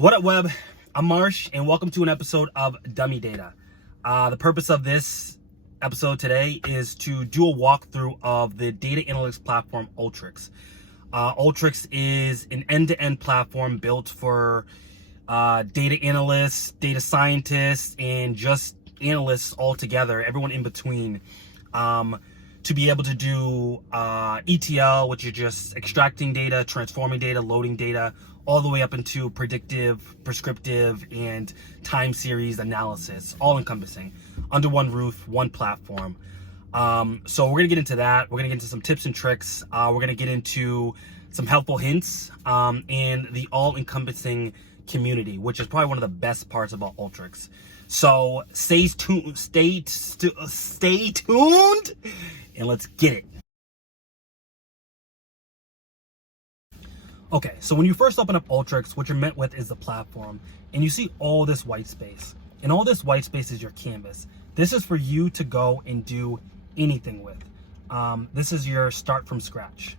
What up, web? I'm Marsh, and welcome to an episode of Dummy Data. The purpose of this episode today is to do a walkthrough of the data analytics platform Alteryx. Alteryx is an end-to-end platform built for data analysts, data scientists, and just analysts all together, everyone in between, to be able to do ETL, which is just extracting data, transforming data, loading data, all the way up into predictive, prescriptive, and time series analysis, all encompassing under one roof, one platform. So we're gonna get into that. We're gonna get into some tips and tricks. We're gonna get into some helpful hints and the all-encompassing community, which is probably one of the best parts about Alteryx. So stay tuned, and let's get it. Okay, so when you first open up Alteryx, what you're met with is the platform, and you see all this white space. And all this white space is your canvas. This is for you to go and do anything with. This is your start from scratch.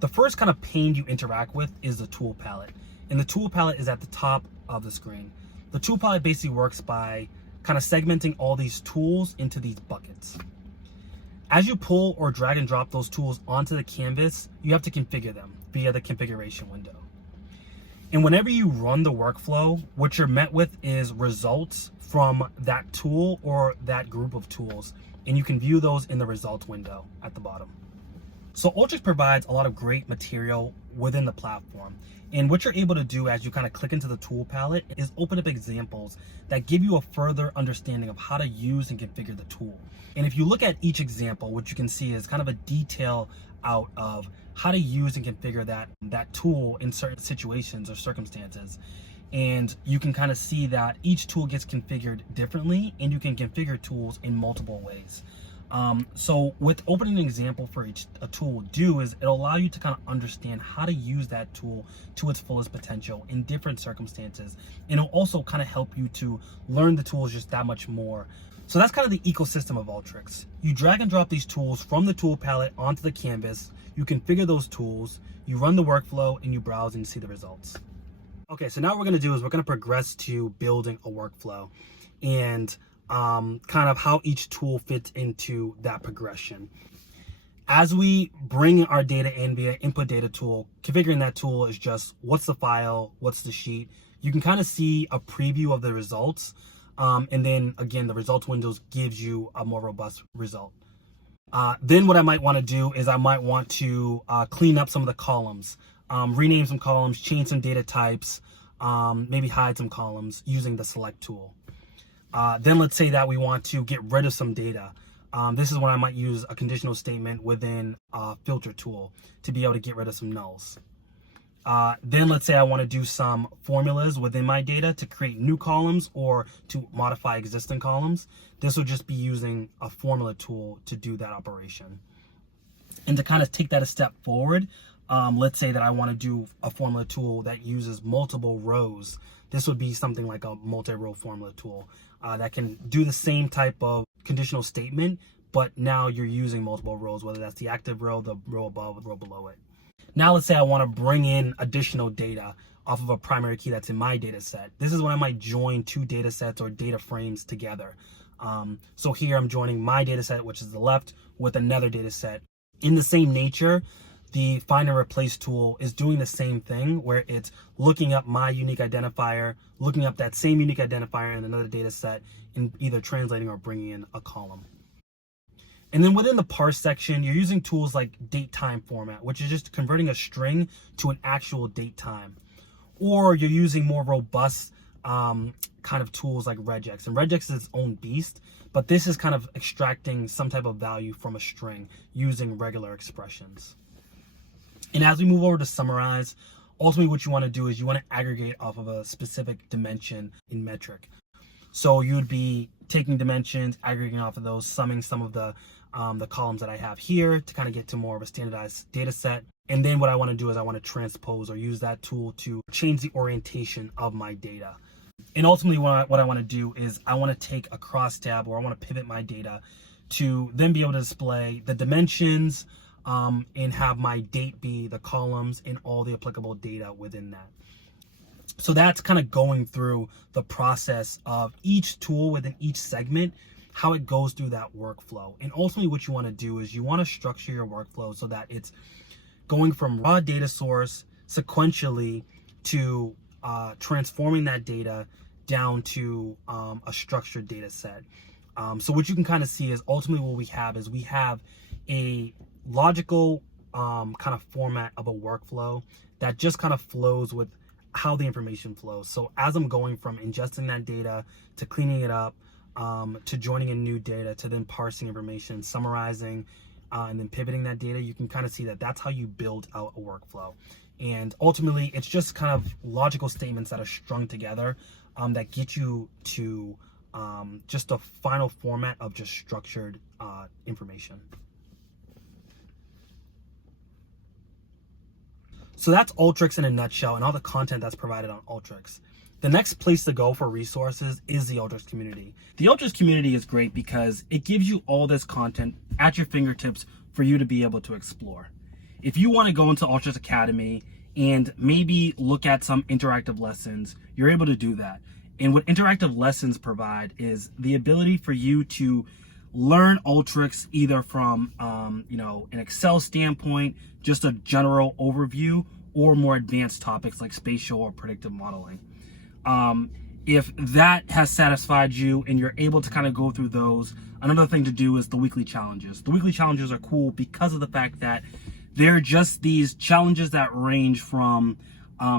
The first kind of pane you interact with is the tool palette. And the tool palette is at the top of the screen. The tool palette basically works by kind of segmenting all these tools into these buckets. As you pull or drag and drop those tools onto the canvas, you have to configure them via the configuration window. And whenever you run the workflow, what you're met with is results from that tool or that group of tools. And you can view those in the results window at the bottom. So Alteryx provides a lot of great material within the platform. And what you're able to do as you kind of click into the tool palette is open up examples that give you a further understanding of how to use and configure the tool. And if you look at each example, what you can see is kind of a detail out of how to use and configure that tool in certain situations or circumstances. And you can kind of see that each tool gets configured differently, and you can configure tools in multiple ways. So with opening an example for each a tool will do is it'll allow you to kind of understand how to use that tool to its fullest potential in different circumstances. And it'll also kind of help you to learn the tools just that much more. So that's kind of the ecosystem of Alteryx. You drag and drop these tools from the tool palette onto the canvas, you configure those tools, you run the workflow, and you browse and you see the results. Okay, so now what we're gonna do is we're gonna progress to building a workflow and kind of how each tool fits into that progression. As we bring our data in via input data tool, configuring that tool is just what's the file, what's the sheet. You can kind of see a preview of the results. And then again, the results windows gives you a more robust result. Then what I might want to do is I might want to clean up some of the columns, rename some columns, change some data types, maybe hide some columns using the select tool. Then let's say that we want to get rid of some data. This is when I might use a conditional statement within a filter tool to be able to get rid of some nulls. Then let's say I want to do some formulas within my data to create new columns or to modify existing columns. This will just be using a formula tool to do that operation. And to kind of take that a step forward, let's say that I want to do a formula tool that uses multiple rows. This would be something like a multi-row formula tool that can do the same type of conditional statement, but now you're using multiple rows, whether that's the active row, the row above, the row below it. Now let's say I want to bring in additional data off of a primary key that's in my data set. This is when I might join two data sets or data frames together. So here I'm joining my data set, which is the left, with another data set. In the same nature, the find and replace tool is doing the same thing where it's looking up my unique identifier, looking up that same unique identifier in another data set, and either translating or bringing in a column. And then within the parse section, you're using tools like date time format, which is just converting a string to an actual date time. Or you're using more robust kind of tools like regex. And regex is its own beast, but this is kind of extracting some type of value from a string using regular expressions. And as we move over to summarize, ultimately what you want to do is you want to aggregate off of a specific dimension in metric. So you would be taking dimensions, aggregating off of those, summing some of the columns that I have here to kind of get to more of a standardized data set. And then what I want to do is I want to transpose or use that tool to change the orientation of my data. And ultimately what I want to do is I want to take a cross tab, or I want to pivot my data to then be able to display the dimensions, and have my date be the columns and all the applicable data within that. So that's kind of going through the process of each tool within each segment, how it goes through that workflow. And ultimately what you want to do is you want to structure your workflow so that it's going from raw data source sequentially to transforming that data down to a structured data set. So what you can kind of see is ultimately what we have is we have a logical kind of format of a workflow that just kind of flows with how the information flows. So as I'm going from ingesting that data to cleaning it up, to joining in new data, to then parsing information, summarizing, and then pivoting that data, you can kind of see that that's how you build out a workflow. And ultimately, it's just kind of logical statements that are strung together that get you to just a final format of just structured information. So that's Alteryx in a nutshell and all the content that's provided on Alteryx. The next place to go for resources is the Alteryx community. The Alteryx community is great because it gives you all this content at your fingertips for you to be able to explore. If you want to go into Alteryx Academy and maybe look at some interactive lessons, you're able to do that. And what interactive lessons provide is the ability for you to learn Alteryx either from an Excel standpoint, just a general overview, or more advanced topics like spatial or predictive modeling. If that has satisfied you and you're able to kind of go through those, another thing to do is the weekly challenges. The weekly challenges are cool because of the fact that they're just these challenges that range from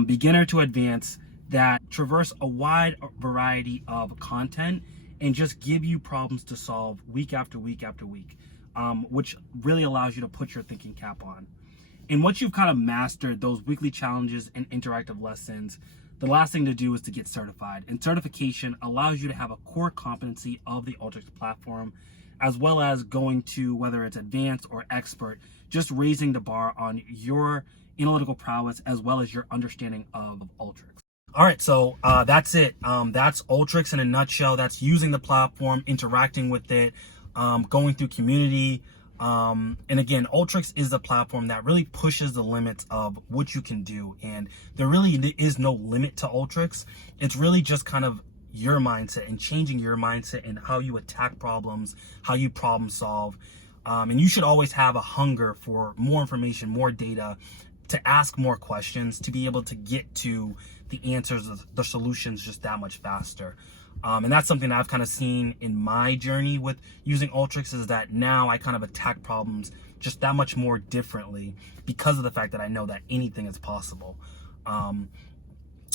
beginner to advanced that traverse a wide variety of content and just give you problems to solve week after week after week, which really allows you to put your thinking cap on. And once you've kind of mastered those weekly challenges and interactive lessons, the last thing to do is to get certified. And certification allows you to have a core competency of the Alteryx platform, as well as going to, whether it's advanced or expert, just raising the bar on your analytical prowess as well as your understanding of Alteryx. All right, so that's it. That's Alteryx in a nutshell. That's using the platform, interacting with it, going through community. And again, Alteryx is the platform that really pushes the limits of what you can do. And there really is no limit to Alteryx. It's really just kind of your mindset and changing your mindset and how you attack problems, how you problem solve. And you should always have a hunger for more information, more data, to ask more questions, to be able to get to the answers, the solutions just that much faster. And that's something that I've kind of seen in my journey with using Alteryx, is that now I kind of attack problems just that much more differently because of the fact that I know that anything is possible.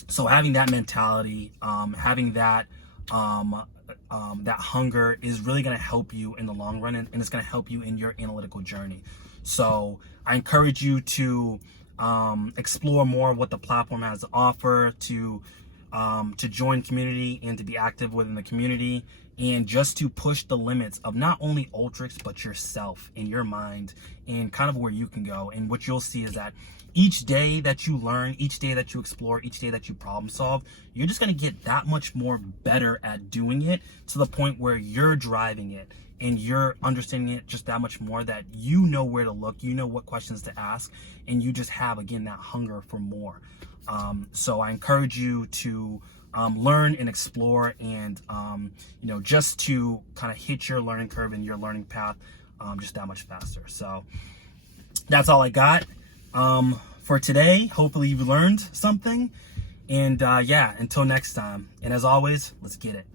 So having that mentality, having that that hunger is really going to help you in the long run, and it's going to help you in your analytical journey. So I encourage you to explore more of what the platform has to offer, to join community and to be active within the community, and just to push the limits of not only Alteryx, but yourself and your mind and kind of where you can go. And what you'll see is that each day that you learn, each day that you explore, each day that you problem solve, you're just going to get that much more better at doing it, to the point where you're driving it and you're understanding it just that much more, that you know where to look, you know what questions to ask, and you just have, again, that hunger for more. So I encourage you to learn and explore, and just to kind of hit your learning curve and your learning path just that much faster. So that's all I got for today. Hopefully you've learned something, and until next time, and as always, let's get it.